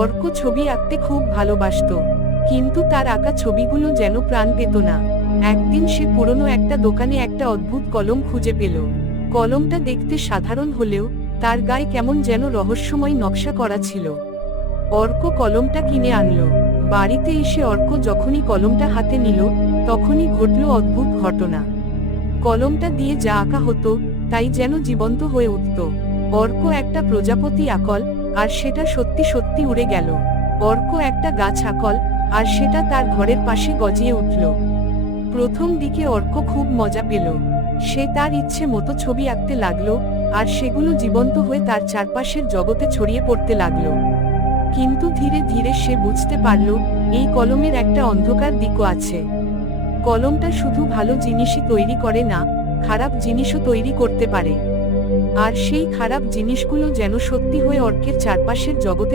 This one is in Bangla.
অর্ক ছবি আঁকতে খুব ভালোবাসতো, কিন্তু তার আঁকা ছবিগুলো যেন প্রাণ পেত না। একদিন সে পুরনো একটা দোকানে একটা অদ্ভুত কলম খুঁজে পেল। কলমটা দেখতে সাধারণ হলেও তার গায়ে কেমন যেন রহস্যময় নকশা করা ছিল। অর্ক কলমটা কিনে আনলো। বাড়িতে এসে অর্ক যখনই কলমটা হাতে নিল, তখনই ঘটল অদ্ভুত ঘটনা। কলমটা দিয়ে যা আঁকা হতো তাই যেন জীবন্ত হয়ে উঠত। অর্ক একটা প্রজাপতি আঁকল, আর সেটা সত্যি সত্যি উড়ে গেল। অর্ক একটা গাছ আঁকল, আর সেটা তার ঘরের পাশে গজিয়ে উঠল। প্রথম দিকে অর্ক খুব মজা পেল। সে তার ইচ্ছে মতো ছবি আঁকতে লাগলো, আর সেগুলো জীবন্ত হয়ে তার চারপাশের জগতে ছড়িয়ে পড়তে লাগলো। কিন্তু ধীরে ধীরে সে বুঝতে পারল, এই কলমের একটা অন্ধকার দিকও আছে। কলমটা শুধু ভালো জিনিসই তৈরি করে না, খারাপ জিনিসও তৈরি করতে পারে। আর সেই খারাপ জিনিসগুলো যেন সত্যি হয়ে অর্কের চারপাশের জগতে